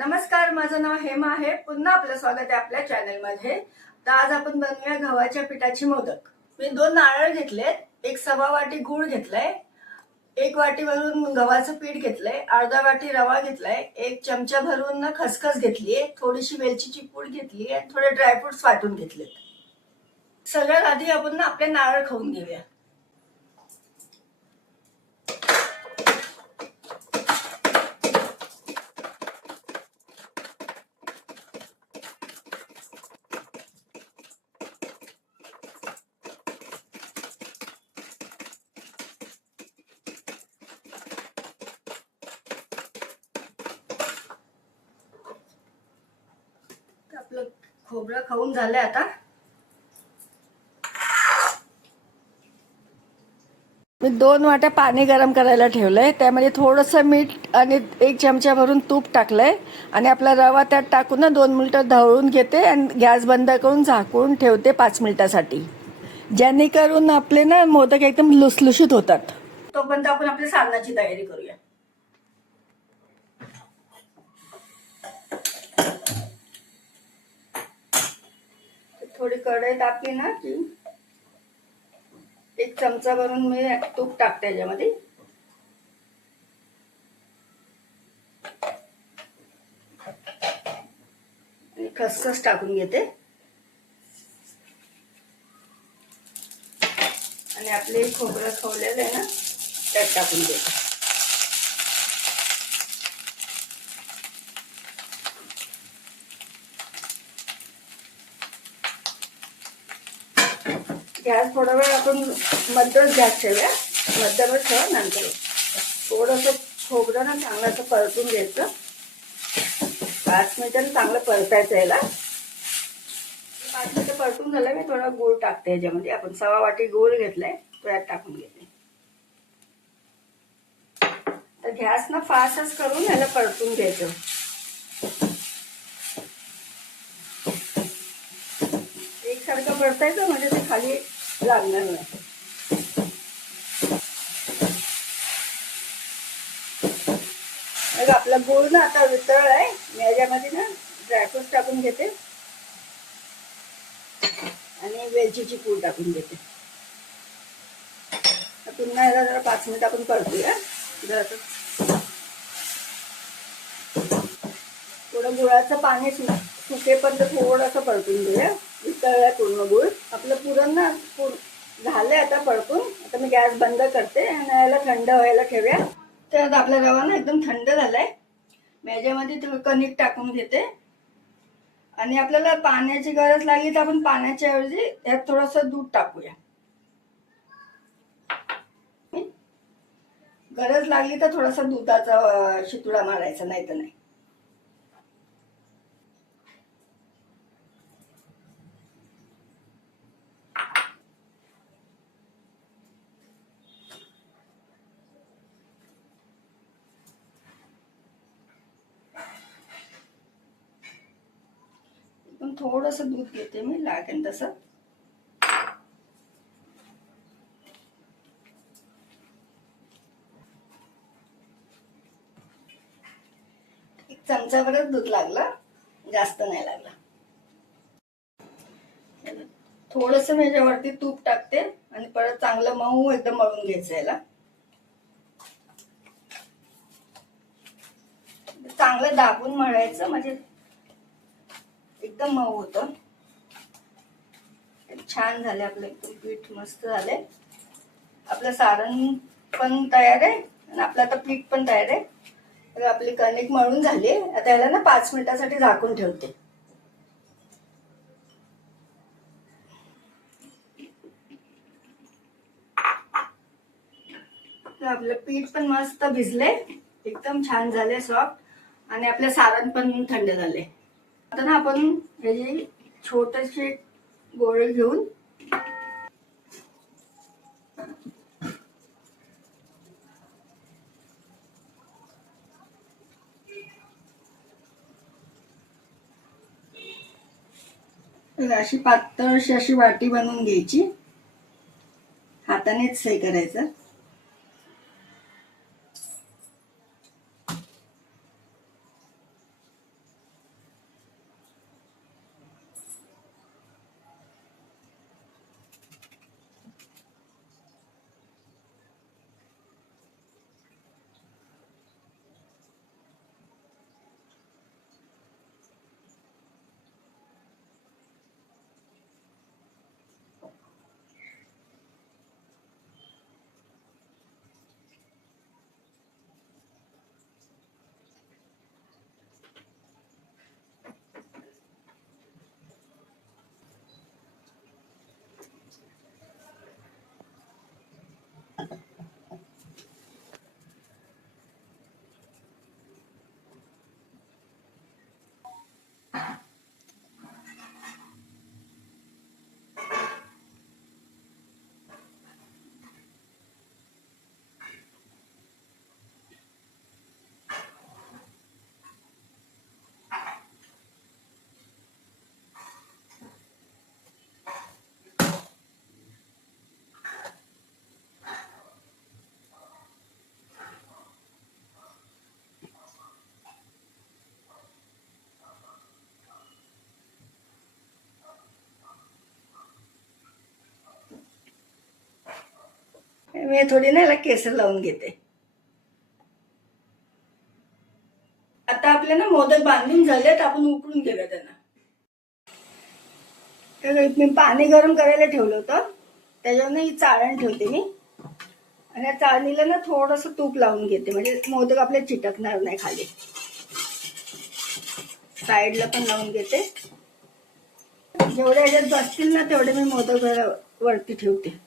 नमस्कार, माझं नाव हेमा आहे. पुन्हा आपलं स्वागत आहे आपल्या चॅनलमध्ये. तर आज आपण बनवूया गव्हाच्या पिठाची मोदक. मी 2 नारळ घेतलेत, 1 सवा वाटी गूळ घेतलाय, 1 वाटी भरून गव्हाचं पीठ घेतलंय, अर्धा वाटी रवा घेतलाय, 1 चमचा भरून खसखस घेतलीये, थोडीशी वेलचीची पूड घेतली आणि थोडे ड्रायफ्रुट्स वाटून घेतलेत. सगळ्यात आधी आपण आपले नारळ खाऊन घेऊया. आपलं खोबरं खाऊन झालंय. आता मी 2 वाट्या पाणी गरम करायला ठेवलंय. त्यामध्ये थोडंसं मीठ आणि 1 चमचा भरून तूप टाकलंय आणि आपला रवा त्यात टाकून 2 मिनिटं ढवळून घेते आणि गॅस बंद करून झाकून ठेवते 5 मिनिटासाठी, जेणेकरून आपले मोदक एकदम लुसलुशीत होतात. तोपर्यंत आपण आपल्या सारणाची तयारी करूया. थोडी कढई टाकली ना की 1 चमचा भरून मी तूप टाकते याच्यामध्ये. आणि खसखस टाकून घेते आणि आपले खोबरं खवलेलं आहे ना त्यात टाकून देते. गॅस थोडा वेळ आपण मध्यमच गॅस ठेवूया, मध्यमच ठेवा. नंतर थोडंसं खोबरं ना चांगलं असं परतून घ्यायचं. 5 मिनिटांनी चांगलं परतायचं याला. 5 मिनिटं परतून झालं मी थोडा गूळ टाकते याच्यामध्ये. आपण सवा वाटी गूळ घेतलाय तो यात टाकून घेते. तर गॅस ना फास्टच करून याला परतून घ्यायचं. एकसारखं परतायचं म्हणजे ते खाली लागणार नाही. आपला गूळ ना आता वितळलाय. मी याच्यामध्ये ना ड्रायफ्रूट टाकून घेते आणि वेलचीची पूड टाकून घेते. पुन्हा याला जरा 5 मिनिट आपण परतूया. थोडं गुळाचं पाणी सुकेपर्यंत थोडंसं परतून घेऊया. वितळलाय पूर्ण गूळ. आपलं पुरण ना झालंय आता परतून. आता मी गॅस बंद करते आणि याला थंड व्हायला ठेवूया. तर आपला रवा ना एकदम थंड झालाय. मी याच्यामध्ये कणिक टाकून घेते आणि आपल्याला पाण्याची गरज लागली तर आपण पाण्याच्या ऐवजी यात थोडंसं दूध टाकूया. गरज लागली तर थोडासा दुधाचा शितुडा मारायचा, नाही तर नाही. पण थोडंसं दूध घेते मी लागेल तसं. चमचाभरच दूध लागलं, जास्त नाही लागलं. थोडंसं मी याच्यावरती तूप टाकते आणि परत चांगलं मऊ एकदम मळून घ्यायचं याला. चांगलं दाबून मळायचं म्हणजे एकदम मऊ होतं. छान झाले आपलं, एकदम पीठ मस्त झाले. आपलं सारण पण तयार आहे आणि आपलं आता पीठ पण तयार आहे. तर आपली कणिक मळून झाली. आता याला ना 5 मिनिटासाठी झाकून ठेवते. आपलं पीठ पण मस्त भिजले, एकदम छान झाले सॉफ्ट आणि आपले सारण पण थंड झाले. आता ना आपण याची छोटेसे गोळे घेऊन अशी पातळशी अशी वाटी बनवून घ्यायची. हातानेच हे करायचं. मी थोडी ना याला केसर लावून घेते. आता आपले ना मोदक बांधून झालेत, आपण उकडून घेऊया त्यांना. तर मी पाणी गरम करायला ठेवलं होतं, त्याच्यावर ही चाळण ठेवते मी, आणि या चाळणीला ना थोडस तूप लावून घेते, म्हणजे मोदक आपले चिटकणार नाही खाली. साईडला पण लावून घेते. जेवढे ह्याच्यात बसतील ना तेवढे मी मोदक वरती ठेवते.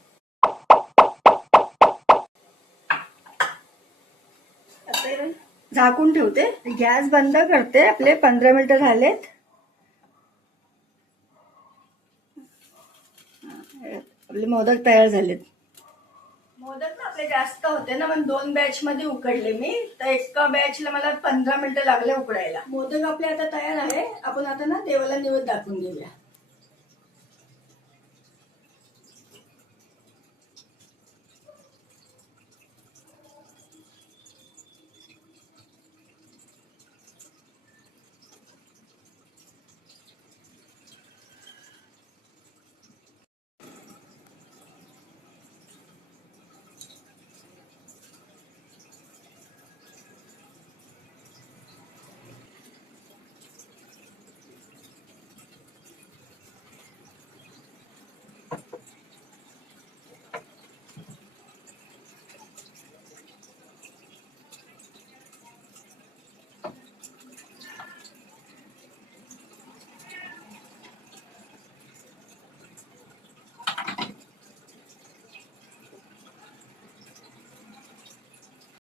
आता झाकून ठेवते. गॅस बंद करते. आपले 15 मिनिटं झालेत. आपले मोदक तयार झालेत. मोदक ना आपले जास्त होते ना, मग 2 बॅच मध्ये उकडले मी. तर एका बॅचला मला 15 मिनिटं लागले उकडायला. मोदक आपले आता तयार आहे. आपण आता ना देवाला निवेद दाखवून घेऊया.